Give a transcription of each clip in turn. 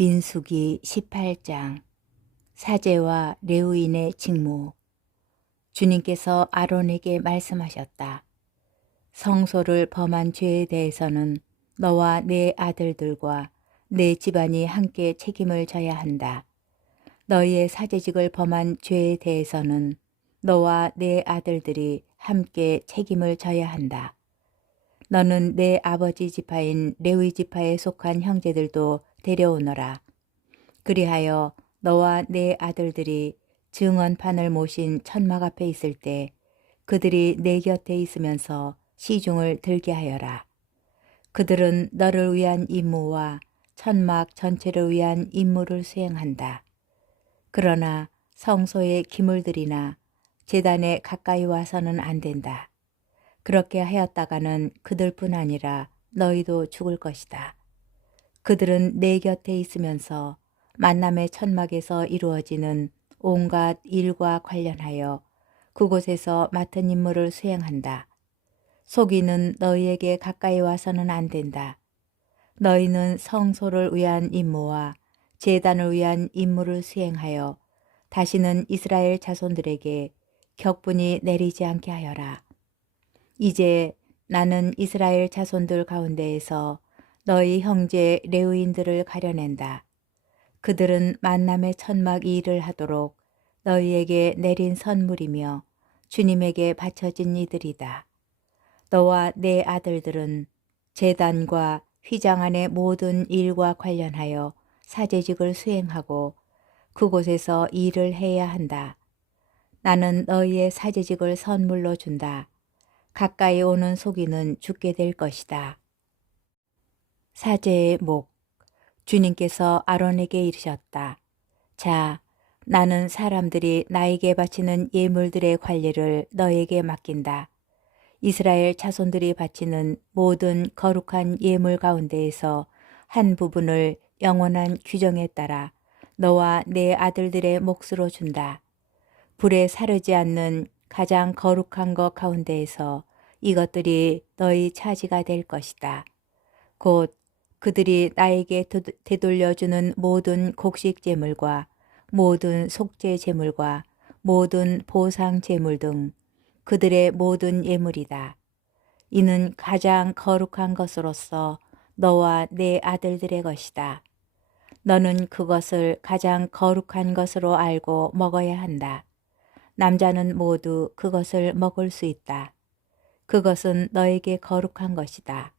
민수기 18장 사제와 레위인의 직무. 주님께서 아론에게 말씀하셨다. 성소를 범한 죄에 대해서는 너와 네 아들들과 네 집안이 함께 책임을 져야 한다. 너희의 사제직을 범한 죄에 대해서는 너와 네 아들들이 함께 책임을 져야 한다. 너는 내 아버지 지파인 레위 지파에 속한 형제들도 데려오너라. 그리하여 너와 네 아들들이 증언판을 모신 천막 앞에 있을 때 그들이 내 곁에 있으면서 시중을 들게 하여라. 그들은 너를 위한 임무와 천막 전체를 위한 임무를 수행한다. 그러나 성소의 기물들이나 제단에 가까이 와서는 안 된다. 그렇게 하였다가는 그들뿐 아니라 너희도 죽을 것이다. 그들은 내 곁에 있으면서 만남의 천막에서 이루어지는 온갖 일과 관련하여 그곳에서 맡은 임무를 수행한다. 속이는 너희에게 가까이 와서는 안 된다. 너희는 성소를 위한 임무와 제단을 위한 임무를 수행하여 다시는 이스라엘 자손들에게 격분이 내리지 않게 하여라. 이제 나는 이스라엘 자손들 가운데에서 너희 형제 레위인들을 가려낸다. 그들은 만남의 천막 일을 하도록 너희에게 내린 선물이며 주님에게 바쳐진 이들이다. 너와 내 아들들은 제단과 휘장 안의 모든 일과 관련하여 사제직을 수행하고 그곳에서 일을 해야 한다. 나는 너희의 사제직을 선물로 준다. 가까이 오는 속이는 죽게 될 것이다. 사제의 목. 주님께서 아론에게 이르셨다. 자, 나는 사람들이 나에게 바치는 예물들의 관리를 너에게 맡긴다. 이스라엘 자손들이 바치는 모든 거룩한 예물 가운데에서 한 부분을 영원한 규정에 따라 너와 내 아들들의 몫으로 준다. 불에 사르지 않는 가장 거룩한 것 가운데에서 이것들이 너희 차지가 될 것이다. 곧 그들이 나에게 되돌려주는 모든 곡식 제물과 모든 속죄 제물과 모든 보상 제물 등 그들의 모든 예물이다. 이는 가장 거룩한 것으로서 너와 내 아들들의 것이다. 너는 그것을 가장 거룩한 것으로 알고 먹어야 한다. 남자는 모두 그것을 먹을 수 있다. 그것은 너에게 거룩한 것이다.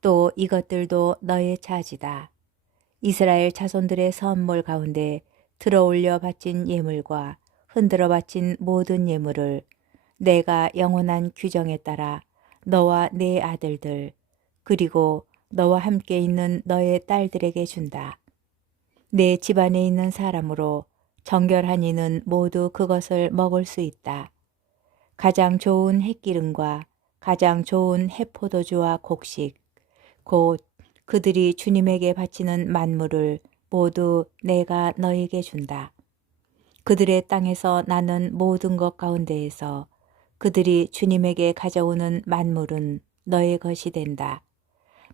또 이것들도 너의 차지다. 이스라엘 자손들의 선물 가운데 들어올려 바친 예물과 흔들어 바친 모든 예물을 내가 영원한 규정에 따라 너와 네 아들들 그리고 너와 함께 있는 너의 딸들에게 준다. 내 집안에 있는 사람으로 정결한 이는 모두 그것을 먹을 수 있다. 가장 좋은 햇기름과 가장 좋은 해포도주와 곡식, 곧 그들이 주님에게 바치는 만물을 모두 내가 너에게 준다. 그들의 땅에서 나는 모든 것 가운데에서 그들이 주님에게 가져오는 만물은 너의 것이 된다.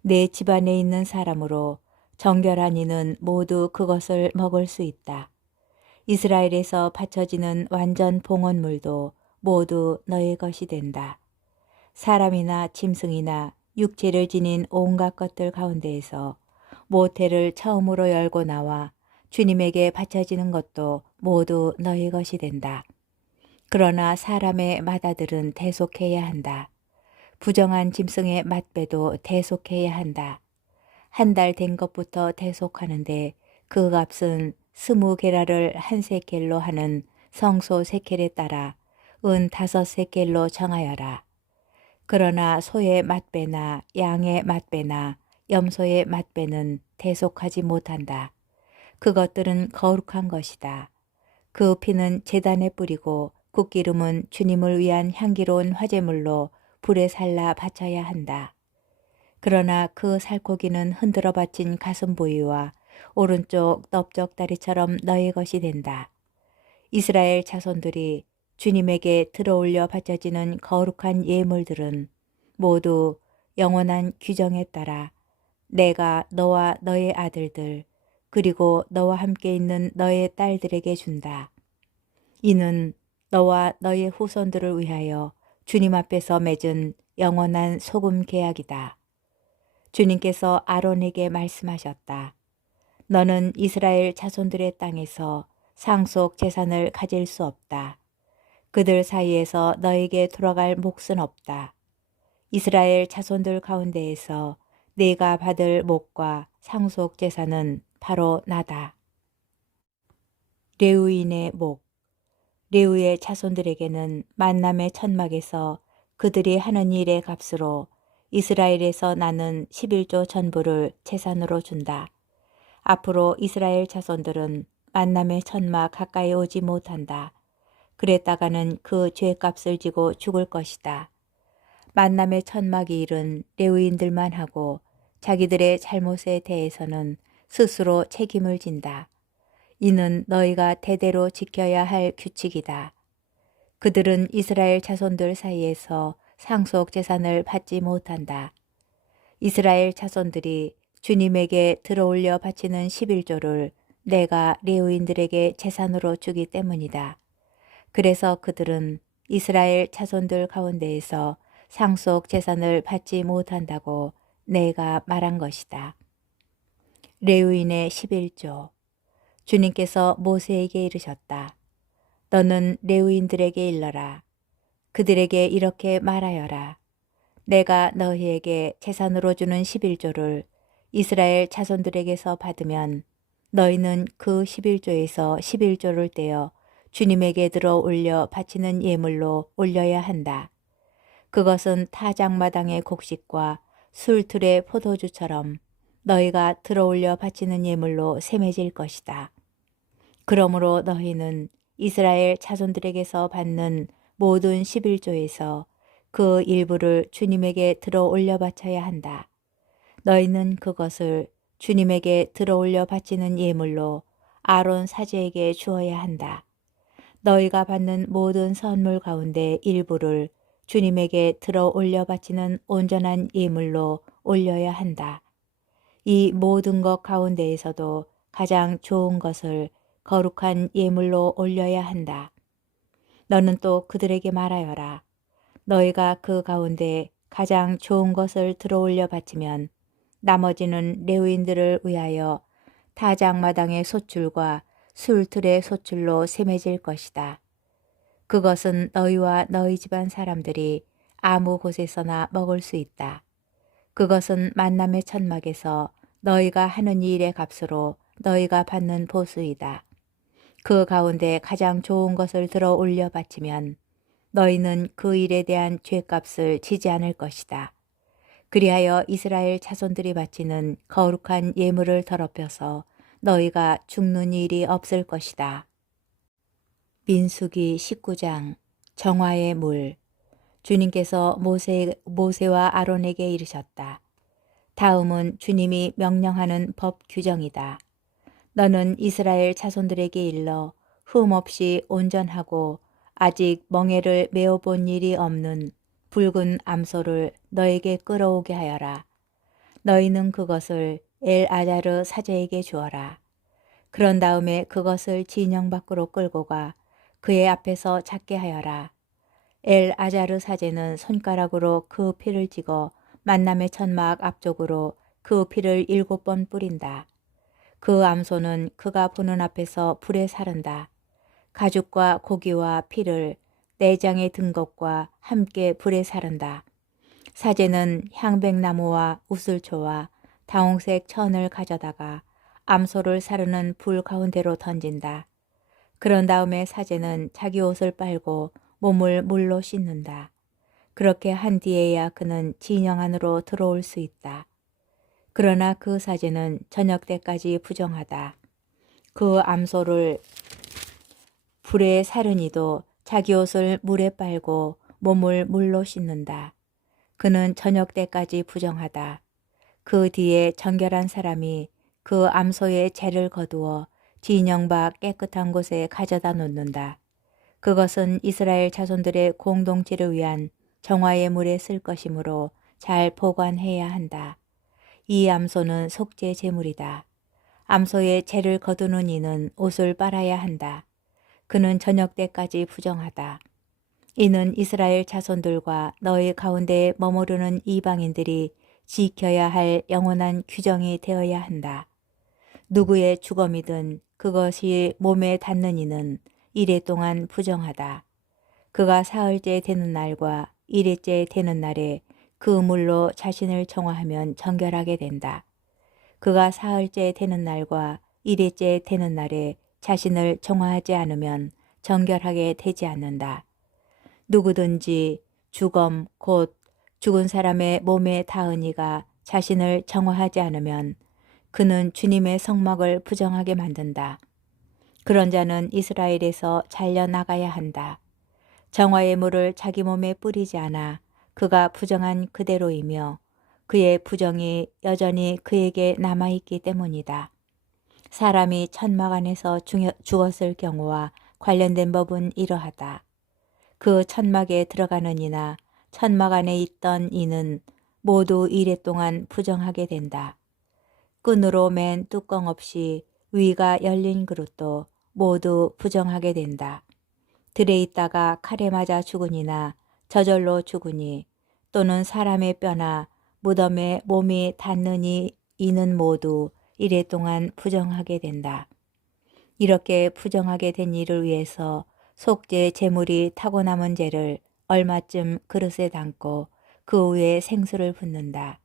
내 집안에 있는 사람으로 정결한 이는 모두 그것을 먹을 수 있다. 이스라엘에서 바쳐지는 완전 봉헌물도 모두 너의 것이 된다. 사람이나 짐승이나 육체를 지닌 온갖 것들 가운데에서 모태를 처음으로 열고 나와 주님에게 바쳐지는 것도 모두 너의 것이 된다. 그러나 사람의 맏아들은 대속해야 한다. 부정한 짐승의 맏배도 대속해야 한다. 한 달 된 것부터 대속하는데 그 값은 20게라를 한 세켈로 하는 성소 세켈에 따라 은 5세켈로 정하여라. 그러나 소의 맏배나 양의 맏배나 염소의 맏배는 대속하지 못한다. 그것들은 거룩한 것이다. 그 피는 제단에 뿌리고 굿기름은 주님을 위한 향기로운 화제물로 불에 살라 바쳐야 한다. 그러나 그 살코기는 흔들어 바친 가슴 부위와 오른쪽 넓적다리처럼 너의 것이 된다. 이스라엘 자손들이 주님에게 들어올려 바쳐지는 거룩한 예물들은 모두 영원한 규정에 따라 내가 너와 너의 아들들 그리고 너와 함께 있는 너의 딸들에게 준다. 이는 너와 너의 후손들을 위하여 주님 앞에서 맺은 영원한 소금 계약이다. 주님께서 아론에게 말씀하셨다. 너는 이스라엘 자손들의 땅에서 상속 재산을 가질 수 없다. 그들 사이에서 너에게 돌아갈 몫은 없다. 이스라엘 자손들 가운데에서 네가 받을 몫과 상속 재산은 바로 나다. 레위인의 몫. 레위의 자손들에게는 만남의 천막에서 그들이 하는 일의 값으로 이스라엘에서 나는 11조 전부를 재산으로 준다. 앞으로 이스라엘 자손들은 만남의 천막 가까이 오지 못한다. 그랬다가는 그 죄값을 지고 죽을 것이다. 만남의 천막이 일은 레위인들만 하고 자기들의 잘못에 대해서는 스스로 책임을 진다. 이는 너희가 대대로 지켜야 할 규칙이다. 그들은 이스라엘 자손들 사이에서 상속 재산을 받지 못한다. 이스라엘 자손들이 주님에게 들어올려 바치는 11조를 내가 레위인들에게 재산으로 주기 때문이다. 그래서 그들은 이스라엘 자손들 가운데에서 상속 재산을 받지 못한다고 내가 말한 것이다. 레위인의 11조. 주님께서 모세에게 이르셨다. 너는 레위인들에게 일러라. 그들에게 이렇게 말하여라. 내가 너희에게 재산으로 주는 11조를 이스라엘 자손들에게서 받으면 너희는 그 11조에서 11조를 떼어 주님에게 들어 올려 바치는 예물로 올려야 한다. 그것은 타작마당의 곡식과 술틀의 포도주처럼 너희가 들어 올려 바치는 예물로 셈해질 것이다. 그러므로 너희는 이스라엘 자손들에게서 받는 모든 11조에서 그 일부를 주님에게 들어 올려 바쳐야 한다. 너희는 그것을 주님에게 들어 올려 바치는 예물로 아론 사제에게 주어야 한다. 너희가 받는 모든 선물 가운데 일부를 주님에게 들어 올려 바치는 온전한 예물로 올려야 한다. 이 모든 것 가운데에서도 가장 좋은 것을 거룩한 예물로 올려야 한다. 너는 또 그들에게 말하여라. 너희가 그 가운데 가장 좋은 것을 들어 올려 바치면 나머지는 레위인들을 위하여 타작마당의 소출과 술틀의 소출로 셈해질 것이다. 그것은 너희와 너희 집안 사람들이 아무 곳에서나 먹을 수 있다. 그것은 만남의 천막에서 너희가 하는 일의 값으로 너희가 받는 보수이다. 그 가운데 가장 좋은 것을 들어 올려 바치면 너희는 그 일에 대한 죄값을 지지 않을 것이다. 그리하여 이스라엘 자손들이 바치는 거룩한 예물을 더럽혀서 너희가 죽는 일이 없을 것이다. 민수기 19장. 정화의 물. 주님께서 모세와 아론에게 이르셨다. 다음은 주님이 명령하는 법 규정이다. 너는 이스라엘 자손들에게 일러 흠 없이 온전하고 아직 멍에를 메어 본 일이 없는 붉은 암소를 너에게 끌어오게 하여라. 너희는 그것을 엘아자르 사제에게 주어라. 그런 다음에 그것을 진영 밖으로 끌고 가 그의 앞에서 잡게 하여라. 엘아자르 사제는 손가락으로 그 피를 찍어 만남의 천막 앞쪽으로 그 피를 7번 뿌린다. 그 암소는 그가 보는 앞에서 불에 사른다. 가죽과 고기와 피를 내장의 든 것과 함께 불에 사른다. 사제는 향백나무와 우슬초와 다홍색 천을 가져다가 암소를 사르는 불 가운데로 던진다. 그런 다음에 사제는 자기 옷을 빨고 몸을 물로 씻는다. 그렇게 한 뒤에야 그는 진영 안으로 들어올 수 있다. 그러나 그 사제는 저녁 때까지 부정하다. 그 암소를 불에 사르니도 자기 옷을 물에 빨고 몸을 물로 씻는다. 그는 저녁 때까지 부정하다. 그 뒤에 정결한 사람이 그 암소의 재를 거두어 진영 밖 깨끗한 곳에 가져다 놓는다. 그것은 이스라엘 자손들의 공동체를 위한 정화의 물에 쓸 것이므로 잘 보관해야 한다. 이 암소는 속죄 제물이다. 암소의 재를 거두는 이는 옷을 빨아야 한다. 그는 저녁 때까지 부정하다. 이는 이스라엘 자손들과 너희 가운데에 머무르는 이방인들이 지켜야 할 영원한 규정이 되어야 한다. 누구의 주검이든 그것이 몸에 닿는 이는 이래 동안 부정하다. 그가 사흘째 되는 날과 일일째 되는 날에 그 물로 자신을 정화하면 정결하게 된다. 그가 사흘째 되는 날과 일일째 되는 날에 자신을 정화하지 않으면 정결하게 되지 않는다. 누구든지 주검 곧 죽은 사람의 몸에 닿은 이가 자신을 정화하지 않으면 그는 주님의 성막을 부정하게 만든다. 그런 자는 이스라엘에서 잘려나가야 한다. 정화의 물을 자기 몸에 뿌리지 않아 그가 부정한 그대로이며 그의 부정이 여전히 그에게 남아있기 때문이다. 사람이 천막 안에서 죽었을 경우와 관련된 법은 이러하다. 그 천막에 들어가는 이나 천막 안에 있던 이는 모두 이래 동안 부정하게 된다. 끈으로 맨 뚜껑 없이 위가 열린 그릇도 모두 부정하게 된다. 들에 있다가 칼에 맞아 죽으니나 저절로 죽으니 또는 사람의 뼈나 무덤에 몸이 닿느니 이는 모두 이래 동안 부정하게 된다. 이렇게 부정하게 된 일을 위해서 속죄 제물이 타고 남은 재를 얼마쯤 그릇에 담고 그 위에 생수를 붓는다.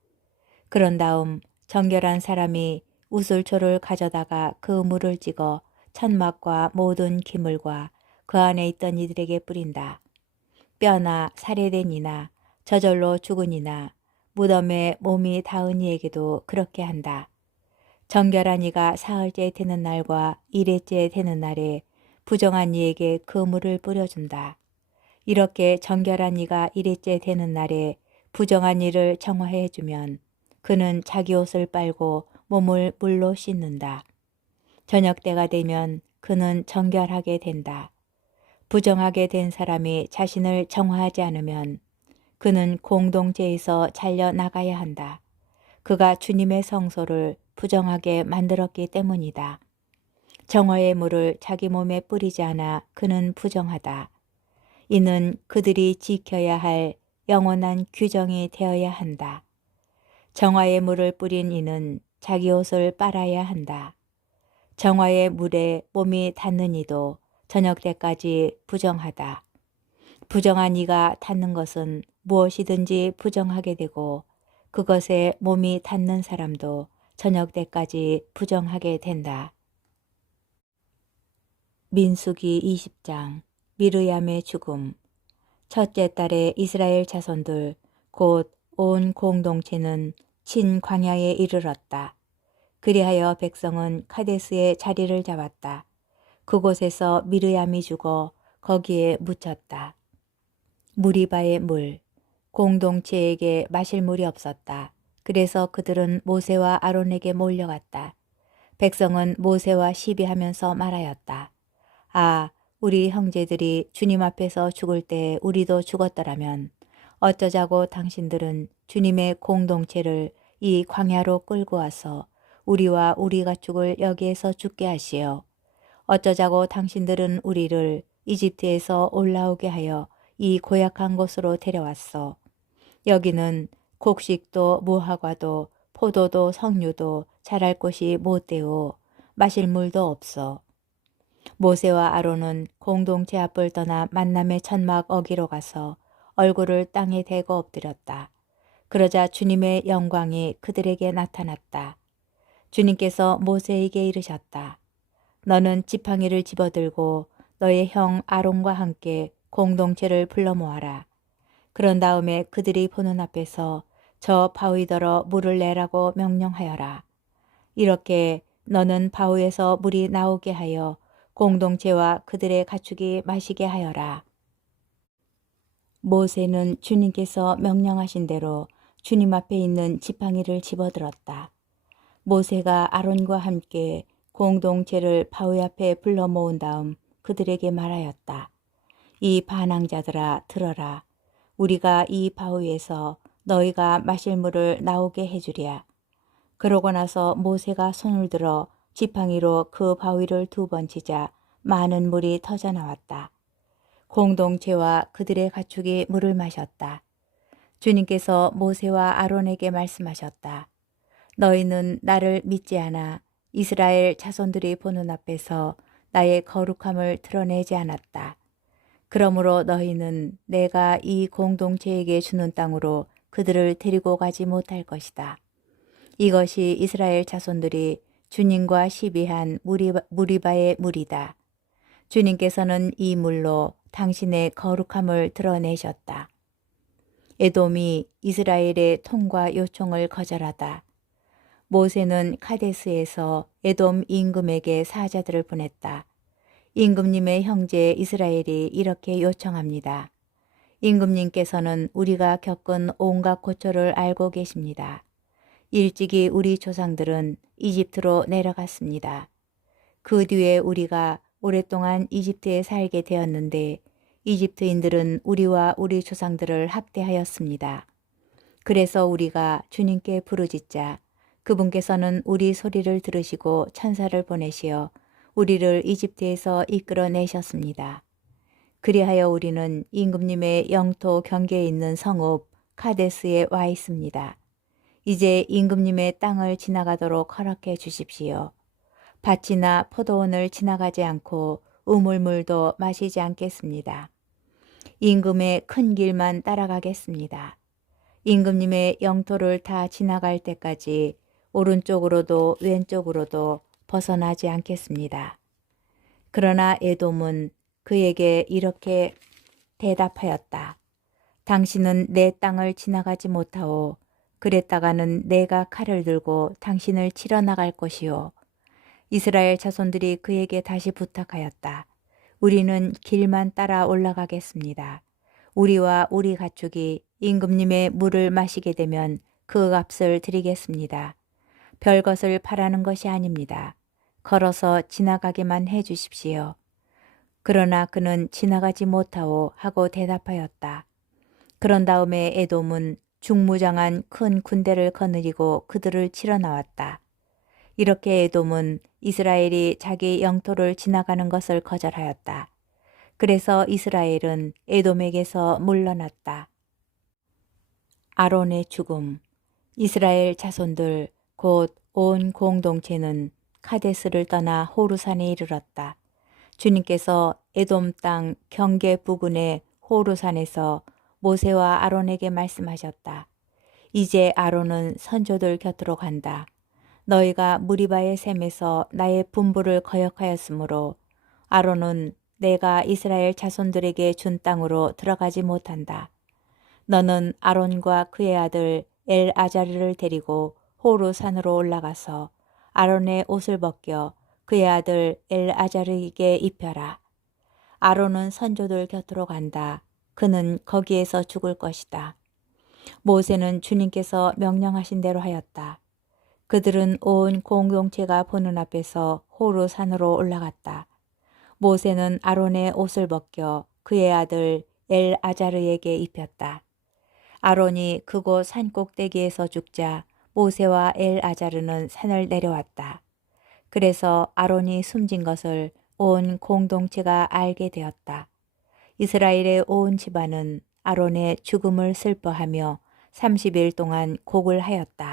그런 다음 정결한 사람이 우슬초를 가져다가 그 물을 찍어 천막과 모든 기물과 그 안에 있던 이들에게 뿌린다. 뼈나 살해된 이나 저절로 죽은 이나 무덤에 몸이 닿은 이에게도 그렇게 한다. 정결한 이가 사흘째 되는 날과 일회째 되는 날에 부정한 이에게 그 물을 뿌려준다. 이렇게 정결한 이가 일회째 되는 날에 부정한 이를 정화해 주면 그는 자기 옷을 빨고 몸을 물로 씻는다. 저녁 때가 되면 그는 정결하게 된다. 부정하게 된 사람이 자신을 정화하지 않으면 그는 공동체에서 잘려 나가야 한다. 그가 주님의 성소를 부정하게 만들었기 때문이다. 정화의 물을 자기 몸에 뿌리지 않아 그는 부정하다. 이는 그들이 지켜야 할 영원한 규정이 되어야 한다. 정화의 물을 뿌린 이는 자기 옷을 빨아야 한다. 정화의 물에 몸이 닿는 이도 저녁 때까지 부정하다. 부정한 이가 닿는 것은 무엇이든지 부정하게 되고 그것에 몸이 닿는 사람도 저녁 때까지 부정하게 된다. 민수기 20장 미르얌의 죽음. 첫째 달에 이스라엘 자손들 곧 온 공동체는 친광야에 이르렀다. 그리하여 백성은 카데스에 자리를 잡았다. 그곳에서 미르얌이 죽어 거기에 묻혔다. 무리바의 물. 공동체에게 마실 물이 없었다. 그래서 그들은 모세와 아론에게 몰려갔다. 백성은 모세와 시비하면서 말하였다. 아, 우리 형제들이 주님 앞에서 죽을 때 우리도 죽었더라면 어쩌자고 당신들은 주님의 공동체를 이 광야로 끌고 와서 우리와 우리 가축을 여기에서 죽게 하시오. 어쩌자고 당신들은 우리를 이집트에서 올라오게 하여 이 고약한 곳으로 데려왔어. 여기는 곡식도 무화과도 포도도 석류도 자랄 곳이 못되오. 마실 물도 없어. 모세와 아론은 공동체 앞을 떠나 만남의 천막 어기로 가서 얼굴을 땅에 대고 엎드렸다. 그러자 주님의 영광이 그들에게 나타났다. 주님께서 모세에게 이르셨다. 너는 지팡이를 집어들고 너의 형 아론과 함께 공동체를 불러 모아라. 그런 다음에 그들이 보는 앞에서 저 바위더러 물을 내라고 명령하여라. 이렇게 너는 바위에서 물이 나오게 하여 공동체와 그들의 가축이 마시게 하여라. 모세는 주님께서 명령하신 대로 주님 앞에 있는 지팡이를 집어들었다. 모세가 아론과 함께 공동체를 바위 앞에 불러 모은 다음 그들에게 말하였다. 이 반항자들아 들어라. 우리가 이 바위에서 너희가 마실 물을 나오게 해주랴. 그러고 나서 모세가 손을 들어 지팡이로 그 바위를 2번 치자 많은 물이 터져 나왔다. 공동체와 그들의 가축이 물을 마셨다. 주님께서 모세와 아론에게 말씀하셨다. 너희는 나를 믿지 않아 이스라엘 자손들이 보는 앞에서 나의 거룩함을 드러내지 않았다. 그러므로 너희는 내가 이 공동체에게 주는 땅으로 그들을 데리고 가지 못할 것이다. 이것이 이스라엘 자손들이 주님과 시비한 무리바의 물이다. 주님께서는 이 물로 당신의 거룩함을 드러내셨다. 에돔이 이스라엘의 통과 요청을 거절하다. 모세는 카데스에서 에돔 임금에게 사자들을 보냈다. 임금님의 형제 이스라엘이 이렇게 요청합니다. 임금님께서는 우리가 겪은 온갖 고초를 알고 계십니다. 일찍이 우리 조상들은 이집트로 내려갔습니다. 그 뒤에 우리가 오랫동안 이집트에 살게 되었는데 이집트인들은 우리와 우리 조상들을 학대하였습니다. 그래서 우리가 주님께 부르짖자 그분께서는 우리 소리를 들으시고 천사를 보내시어 우리를 이집트에서 이끌어내셨습니다. 그리하여 우리는 임금님의 영토 경계에 있는 성읍 카데스에 와 있습니다. 이제 임금님의 땅을 지나가도록 허락해 주십시오. 밭이나 포도원을 지나가지 않고 우물물도 마시지 않겠습니다. 임금의 큰 길만 따라가겠습니다. 임금님의 영토를 다 지나갈 때까지 오른쪽으로도 왼쪽으로도 벗어나지 않겠습니다. 그러나 에돔은 그에게 이렇게 대답하였다. 당신은 내 땅을 지나가지 못하오. 그랬다가는 내가 칼을 들고 당신을 치러 나갈 것이오. 이스라엘 자손들이 그에게 다시 부탁하였다. 우리는 길만 따라 올라가겠습니다. 우리와 우리 가축이 임금님의 물을 마시게 되면 그 값을 드리겠습니다. 별것을 바라는 것이 아닙니다. 걸어서 지나가게만 해 주십시오. 그러나 그는 지나가지 못하오 하고 대답하였다. 그런 다음에 에돔은 중무장한 큰 군대를 거느리고 그들을 치러 나왔다. 이렇게 에돔은 이스라엘이 자기 영토를 지나가는 것을 거절하였다. 그래서 이스라엘은 에돔에게서 물러났다. 아론의 죽음. 이스라엘 자손들 곧 온 공동체는 카데스를 떠나 호르산에 이르렀다. 주님께서 에돔 땅 경계 부근의 호르산에서 모세와 아론에게 말씀하셨다. 이제 아론은 선조들 곁으로 간다. 너희가 무리바의 샘에서 나의 분부를 거역하였으므로 아론은 내가 이스라엘 자손들에게 준 땅으로 들어가지 못한다. 너는 아론과 그의 아들 엘아자르를 데리고 호르 산으로 올라가서 아론의 옷을 벗겨 그의 아들 엘아자르에게 입혀라. 아론은 선조들 곁으로 간다. 그는 거기에서 죽을 것이다. 모세는 주님께서 명령하신 대로 하였다. 그들은 온 공동체가 보는 앞에서 호르 산으로 올라갔다. 모세는 아론의 옷을 벗겨 그의 아들 엘아자르에게 입혔다. 아론이 그곳 산 꼭대기에서 죽자 모세와 엘아자르는 산을 내려왔다. 그래서 아론이 숨진 것을 온 공동체가 알게 되었다. 이스라엘의 온 집안은 아론의 죽음을 슬퍼하며 30일 동안 곡을 하였다.